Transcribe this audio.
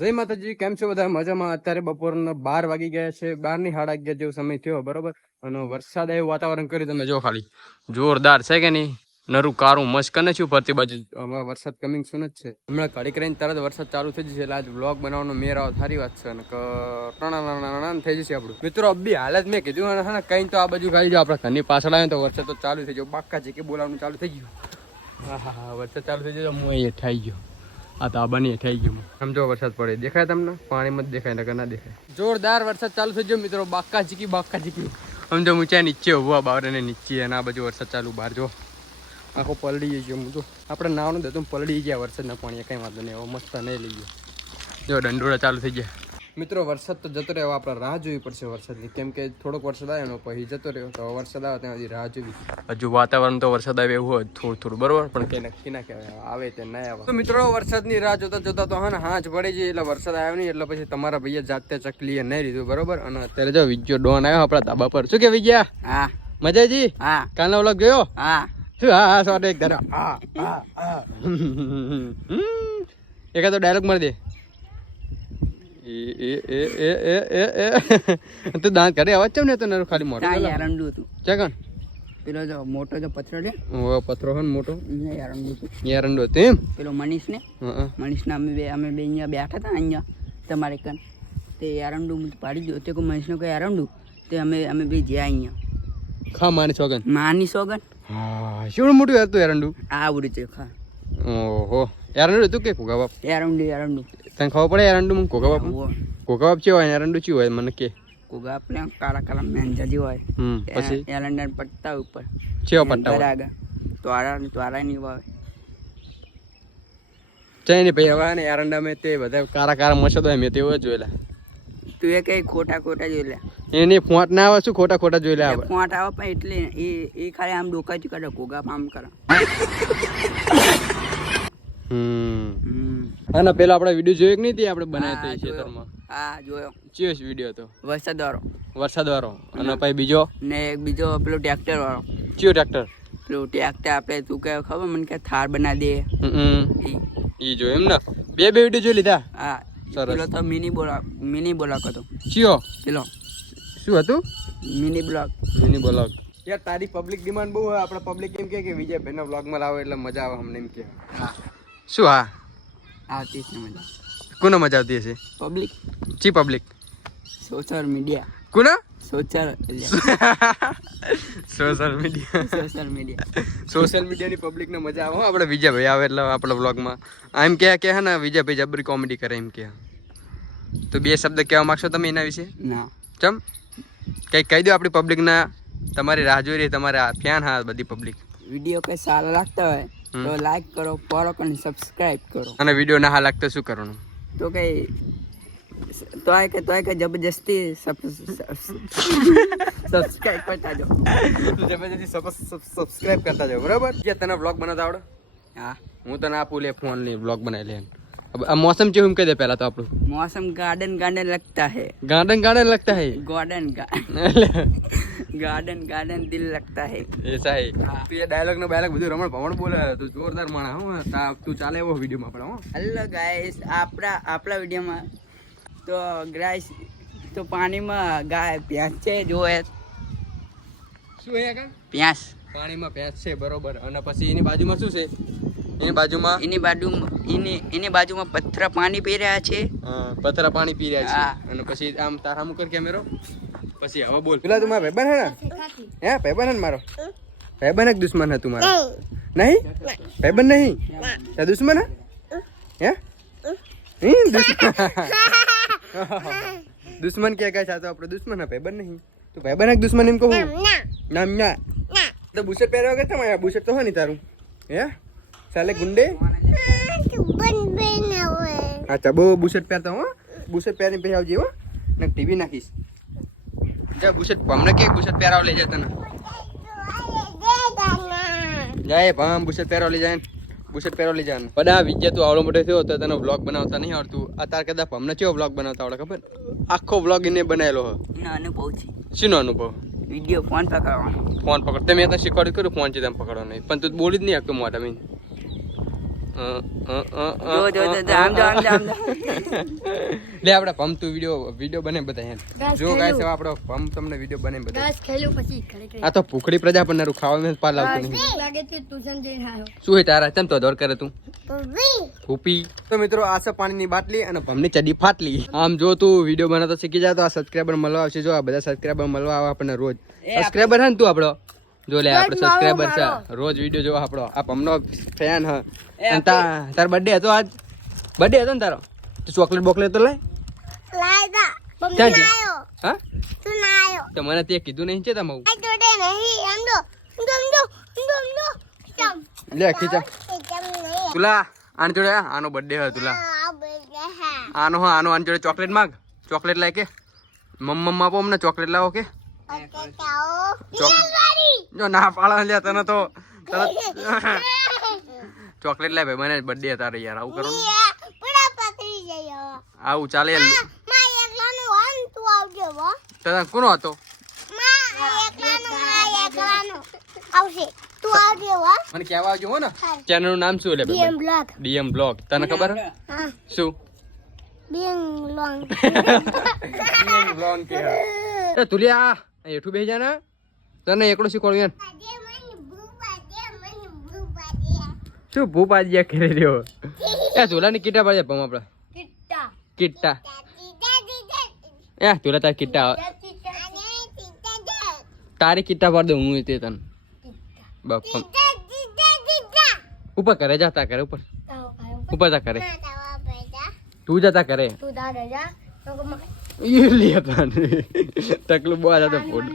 જય માતાજી, કેમ છો બધા? મજામાં? અત્યારે બપોરના 12 વાગી ગયા છે, 12 ની 11:30 જેવો સમય થયો બરોબર. અને વરસાદ એવું વાતાવરણ કર્યું, તમે જો ખાલી જોરદાર છે કે નહીં? નરું કારું મસ્ત કને છું ફરતી બાજુ હમણાં વરસાદ કમિંગ સૂન જ છે. હમણાં ઘડી કરીને તરત વરસાદ ચાલુ થઈ જશે, એટલે આજ વ્લોગ બનાવવાનો મેર આવે સારી વાત છે. અને થઈ જશે આપણું. મિત્રો અબી હાલ જ મેં કીધું ને કઈ તો આ બાજુ ખાલી જાવ, આપણા ઘરની પાછળ આવે તો વરસાદ તો ચાલુ થઈ ગયો. બાકા છે કે બોલાવવાનું ચાલુ થઈ ગયું. હા, વરસાદ ચાલુ થઈ ગયો. હું અહીં ઠાઈ ગયો. આ તો આબાની હેઠાઈ ગયું. સમજો વરસાદ પડે દેખાય તમને? પાણીમાં જ દેખાય, નકર ના દેખાય. જોરદાર વરસાદ ચાલુ થઈ ગયો મિત્રો. બાકા ચીકી સમજો ઊંચા નીચે ઉભા બાર અને નીચે, અને આ બાજુ વરસાદ ચાલુ. બહાર જો આખો પલળી ગયો. હું તો આપણે નાવાનું દેતું પલળી ગયા વરસાદના પાણી. કંઈ વાંધો નહીં, હવે મસ્ત નહીં લઈ ગયો. જો દંડોળા ચાલુ થઈ ગયા. મિત્રો વરસાદ તો જતો રહ્યો, આપણે રાહ જોવી પડશે વરસાદની, કેમ કે થોડોક વરસાદ આવે ને પછી જતો રહ્યો. તો વરસાદ આવે ત્યાં સુધી રાહ જોવી. હજુ વાતાવરણ તો વરસાદ આવે એવું હોય થોડું બરોબર, પણ કંઈ નક્કી ના કહેવાય આવે તે ના આવે. તો મિત્રો વરસાદની રાહ જોતા તો હા હાંજ પડી જાય એટલે વરસાદ આવ્યો નહીં, એટલે પછી તમારા ભાઈએ જાતે ચકલીએ નહીં લીધું બરોબર. અને અત્યારે જો વિજ્યો ડોન આવ્યો આપણા ધાબા પર. શું કે વિજ્યા? હા મજાજી? હા. કાલનો વ્લોગ જોયો? હા. શું? હા સોટે એક ધારો. એકાદો ડાયલોગ મારી દે. તું દાંત કરે અવાજ ચમ ને તો ખાલી મોટો યારંડું હતું ચકન પેલો જો મોટો જો પથરો લે ઓ પથરો હન મોટો યારંડું હતું એમ. પેલો મનીષ ને અમે બે અહીંયા બેઠા હતા અહીંયા તમારે કન તે યારંડું પાડી દો તે કોઈ મનીષ નો કોઈ યારંડું તે અમે બે જ્યાં અહીંયા ખા માની સોગન હા શું મોટું હતું યારંડું આ ઉડી છે ખા. ઓહો યારંડું હતું કે કોકા બાપ? યારંડું તને ખબર પડે યારંડું કોકા બાપ? કોકા બાપ છે હોય યારંડું છે હોય મને કે કોકા બાપ ને કાળા મેંજા જે હોય પછી યારંડા પટ્ટા ઉપર છે પટ્ટા આગળ તોરા ની વાવે ચઈ ને ભાઈ હવે ને યારંડા મેં તે બધા કાળા મસદ હોય મેં તેવો જોયેલા. તું એ કઈ ખોટા જોયેલા? એની ફોંટ ના આવે શું ખોટા જોયેલા? ફોંટ આવે પણ એટલે એ ખાલી આમ ડોકાથી કાઢે કોગા આમ કરે. અને પેલા આપણે વિડીયો જોયો કે નહીં? તે આપણે બનાવ્યો હતો ખેતરમાં. હા જોયો. ચિયો વિડીયો હતો? વરસાદ વાળો. અને પછી બીજો પેલો ટ્રેક્ટર વાળો. ચિયો ટ્રેક્ટર? પેલું ટ્રેક્ટર આપણે તું કે ખબર મને કે થાર બનાવી દે ઈ જો એમ ને બે વિડીયો જોઈ લીધા. હા સરસ. પેલો તો મિની બ્લોગ હતો. ચિયો પેલો શું હતું? Mini blog. યાર તારી પબ્લિક ડિમાન્ડ બહુ હોય. આપણે પબ્લિક એમ કે વિજયભાઈના બ્લોગમાં લાવો એટલે મજા આવે અમને એમ કે. હા શું? હા આવતી છે મજા. કોને મજા આવતી હશે? પબ્લિક. ચી પબ્લિક? Social media. કોના? સોશિયલ મીડિયાની પબ્લિક ને મજા આવે. આપણે વિજયભાઈ આવે એટલે આપણા બ્લોગમાં એમ કે હે ને વિજયભાઈ જબરી કોમેડી કરે એમ કે. તો બે શબ્દ કહેવા માંગશો તમે એના વિશે? ના. ચમ કઈ કહી દો આપણી પબ્લિક ના. તમારી રાહ જોઈ રહી, તમારા ફેન. હા બધી પબ્લિક. વિડીયો કઈ સારા લાગતા હોય તો લાઈક કરો, ફોલો કરો, સબસ્ક્રાઇબ કરો. અને વિડીયો ના લાગતો શું કરવાનું? તો કઈ જબરજસ્તી સબસ્ક્રાઇબ કરતા જાઓ. સબસ્ક્રાઇબ કરતા જાઓ બરાબર. જે તને વ્લોગ બનાવતા આવડે? હા હું તને આપું લે ફોન લે વ્લોગ બનાવી લે. આ मौसम કેવું કહી દે પહેલા તો આપણું. मौसम गार्डन लगता है. गार्डन लगता है. गार्डन दिल लगता है. ऐसा है. તું એ ડાયલોગ નો બાયલોગ બધું રમણ ભમણ બોલે. તું જોરદાર માણસ હો. તું ચાલે એવો વિડીયો માં પણ. હેલો ગાઈસ, આપણા વિડીયોમાં તો ગાઈસ તો પાણીમાં ગાય ભેંસ છે જોએ. શું હે કાકા? ભેંસ પાણીમાં ભેંસ છે બરોબર. અને પછી એની બાજુમાં શું છે? એની બાજુમાં પથરા પાણી પી રહ્યા છે. પથરા પાણી પી રહ્યા છે. અને પછી આમ તારા મુકર કેમેરો. પછી હવે બોલ. પેલા તું મારો ભાઈબંધ હે ને? હે ભાઈબંધ હે મારો? ભાઈબંધ એક દુશ્મન હે તું મારો? નહીં ભાઈબંધ નહીં. તે દુશ્મન હે? દુશ્મન કે કઈ સાતો આપણે દુશ્મન હે ભાઈબંધ નહીં. તું ભાઈબંધ એક દુશ્મન એમ કહું? ના તો બુશર્ટ પહેરવા કે તમે? બુશર્ટ તો હોય નહીં તારું. હે સાલે ગુંડે અચ્છા બહુ બુશર્ટ પહેરતા હો. બુશર્ટ પહેરીને પછી આવજે હો ને ટીવી નાખીશ. જા બુશર્ટ હમણાં કે બુશર્ટ પહેરાવ લઈ જાય તને. જાય ભામ બુશર્ટ પહેરાવ લઈ જાય. બુશર્ટ પહેરાવ લઈ જાય. પણ આ વિજય તું આવડો મોટો થયો તો તને વ્લોગ બનાવતા નહીં આવડતું. અત્યારે કદાચ હમણાં કેવો વ્લોગ બનાવતા આવડે ખબર? આખો વ્લોગ એને બનાવેલો હોય. અનુભવ છે. શું અનુભવ? Video phone પકડવાનો. ફોન પકડ તમે ત્યાં શીખવાડ્યું કર્યું ફોન છે તમે પકડવાનો નહીં. પણ તું બોલી જ નહીં શકતો મોટા મીન. લે આપણે પંપ તું વિડિયો બને બતાય જો ગાઈસ આપણો પંપ તમને વિડિયો બને બતાય ઘાસ ખેલ્યું પછી ઘરે આ તો ભૂખડી પ્રજા પણ નરું ખાવા પાર લાવતું નહીં લાગે છે ટ્યુશન જઈને આવ્યો શું હે તારા કેમ તો દોર કરે તું ફૂપી તો મિત્રો આ છે પાણીની બાટલી અને ભમની ચડી ફાટલી આમ જો તું વિડિયો બનાવતો શીખી જા તો આ સબસ્ક્રાઇબર મળવા આવશે જો આ બધા સબસ્ક્રાઇબર મળવા આવે આપણને રોજ સબસ્ક્રાઇબર હે ને તું આપણો જો લે આપણો સબસ્ક્રાઇબર છે રોજ વિડિયો જોવા આપણો આ ભમનો ફેન હ અને તાર બર્થડે હતો આજ બર્થડે હતો ને તારો તો ચોકલેટ બોકલેટ તો લાય લાયદા ક્યાં છે? આયો હા તું ના આયો તો મને તે કીધું નહીં છે તમે આ જોડે નહીં એમ દો લે ખીચા તુલા આન જોડે આનો બર્થડે હે તુલા આનો હા આન જોડે ચોકલેટ માંગ ચોકલેટ લાય કે મમ્મા આપો અમને ચોકલેટ લાવો કે જો ના પાળા લે તને તો ચોકલેટ લાય ભાઈ મને બર્થડે તારે યાર આવું કરો આવું ચાલે તને કોનો હતો મને કહેવા આવજો હો ને ચેનલ નું નામ શું લે ડીએમ બ્લોગ તને ખબર હે શું ડીએમ બ્લોગ કે એ તુલિયા એઠું બેહી જા ને તને એકલો શીખવાડું શું ભૂપ આજીયા કરી રહ્યો એ તુલાની કીટા પાડે પમ આપણે કિટ્ટા એ તુલા તાર કિટ્ટા તારી કિટ્ટા પાડ દઉં હું તે તને બાપમ ઉપર કરે જાતા કરે ઉપર તા કરે તું જતા કરે ઈ લે તને તકલું બો આજા તો ફોડ